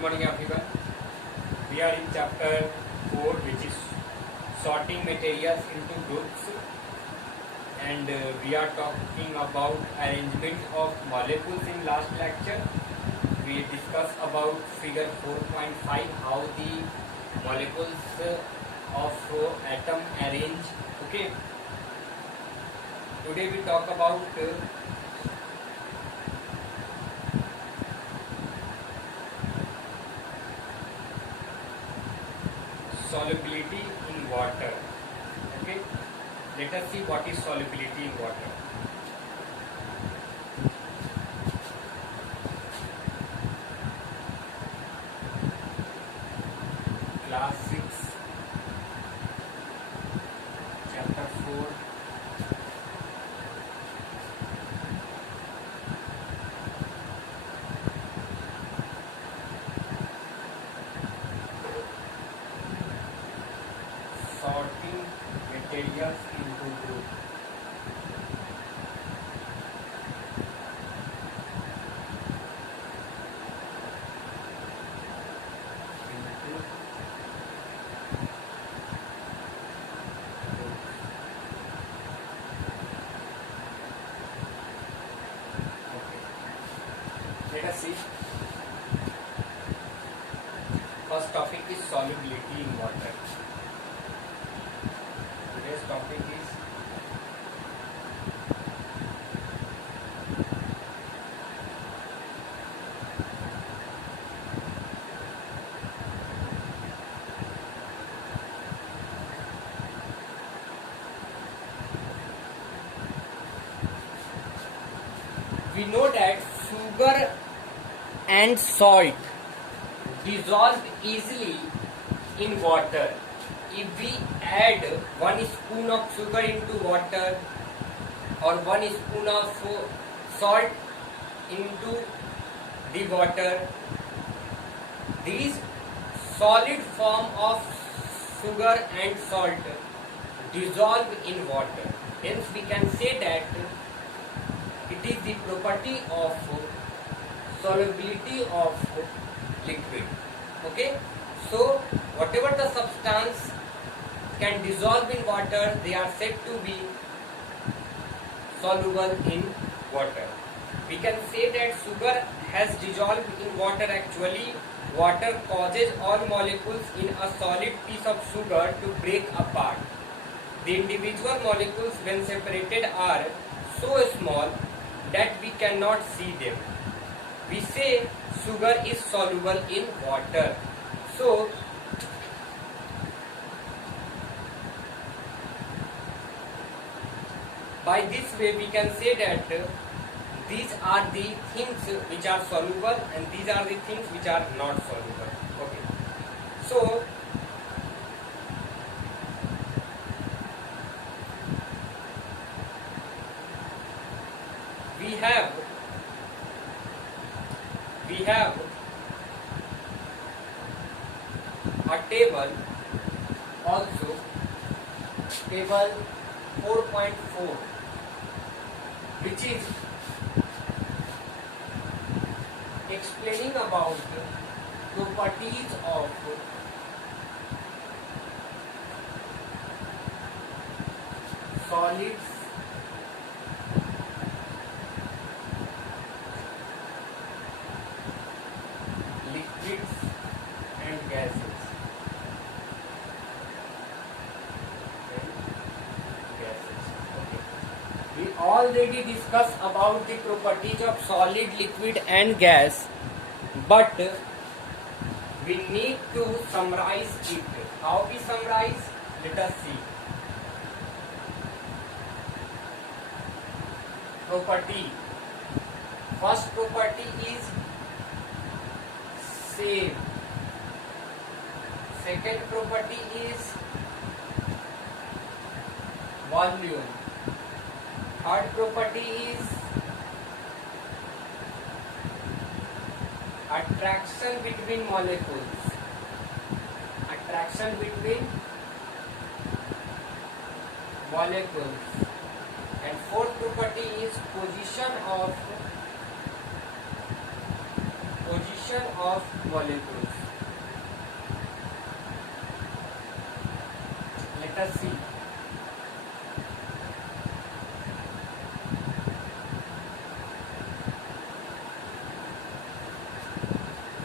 Good morning everyone. We are in chapter 4, which is sorting materials into groups, and we are talking about arrangement of molecules. In last lecture we discussed about figure 4.5, how the molecules of atom arrange. Okay, today we talk about solubility in water. Okay, let us see what is solubility in water. Class 6, chapter 4, sorting materials into groups. Let us see. First topic is solubility in water. Today's topic is we know that sugar and salt dissolve easily in water. If we add 1 spoon of sugar into water or 1 spoon of salt into the water, these solid form of sugar and salt dissolve in water. Hence we can say that it is the property of solubility of liquid. Okay, so whatever the substance can dissolve in water, they are said to be soluble in water. We can say that sugar has dissolved in water. Actually, water causes all molecules in a solid piece of sugar to break apart. The individual molecules, when separated, are so small that we cannot see them. We say sugar is soluble in water. So by this way we can say that these are the things which are soluble and these are the things which are not soluble. Okay, so we have a table also, table 4.4, which is explaining about properties of solids liquids and gases. We already discussed about the properties of solid, liquid and gas, but we need to summarize it. How we summarize? Let us see. Property. First property is same. Second property is volume. Third property is attraction between molecules. Attraction between molecules. And fourth property is position position of molecules. Let us see.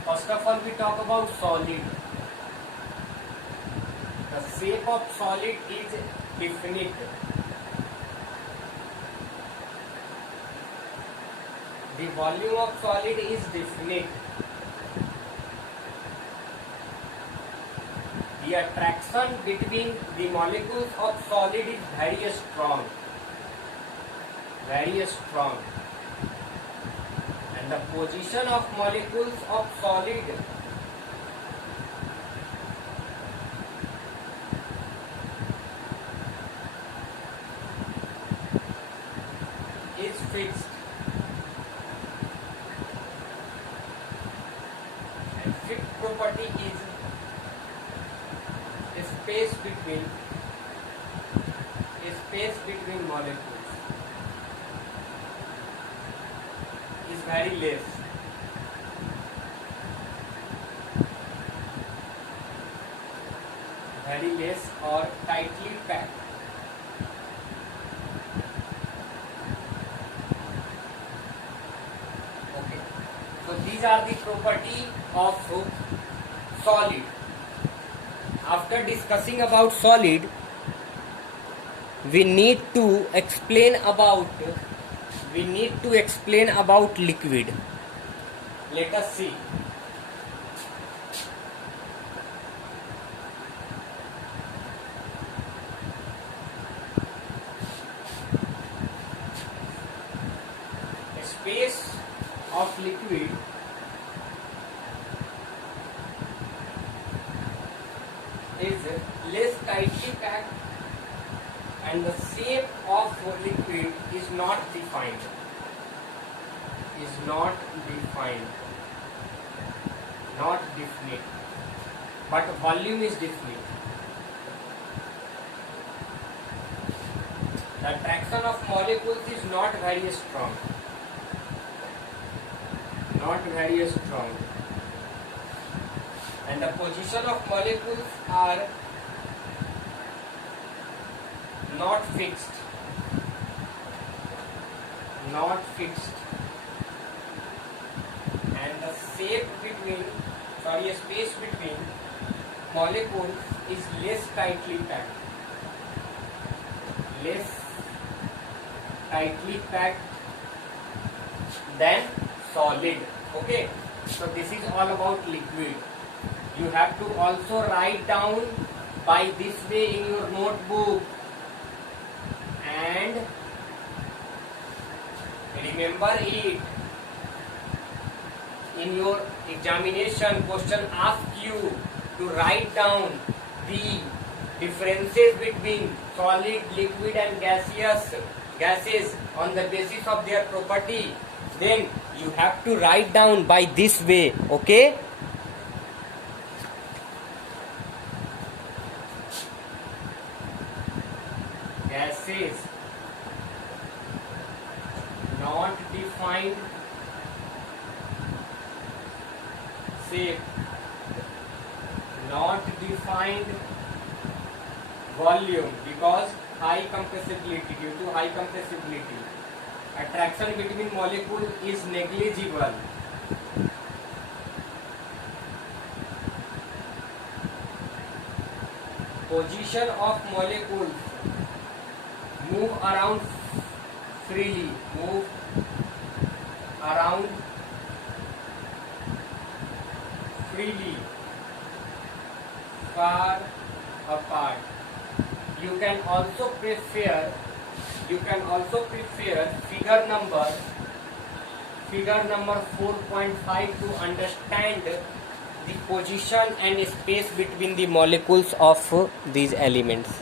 First of all, we talk about solid. The shape of solid is definite. The volume of solid is definite. The attraction between the molecules of solid is very strong. Very strong. And the position of molecules of solid is fixed. And fixed property is space between molecules is very less. Very less or tightly packed. Okay. So these are the property of solid. After discussing about solid, we need to explain about liquid. Let us see. Space of liquid is less tightly packed and the shape of liquid is not defined. Not definite, but volume is definite. The attraction of molecules is not very strong. And the position of molecules are not fixed. And the space between molecules is less tightly packed than solid. Okay, so this is all about liquid. You have to also write down by this way in your notebook and remember it. In your examination, question asks you to write down the differences between solid, liquid and gases on the basis of their property. Then you have to write down by this way. Okay? Gases not defined shape, not defined volume because due to high compressibility, attraction between molecules is negligible. Position of molecules move around freely, far apart. You can also prefer figure number 4.5 to understand the position and space between the molecules of these elements.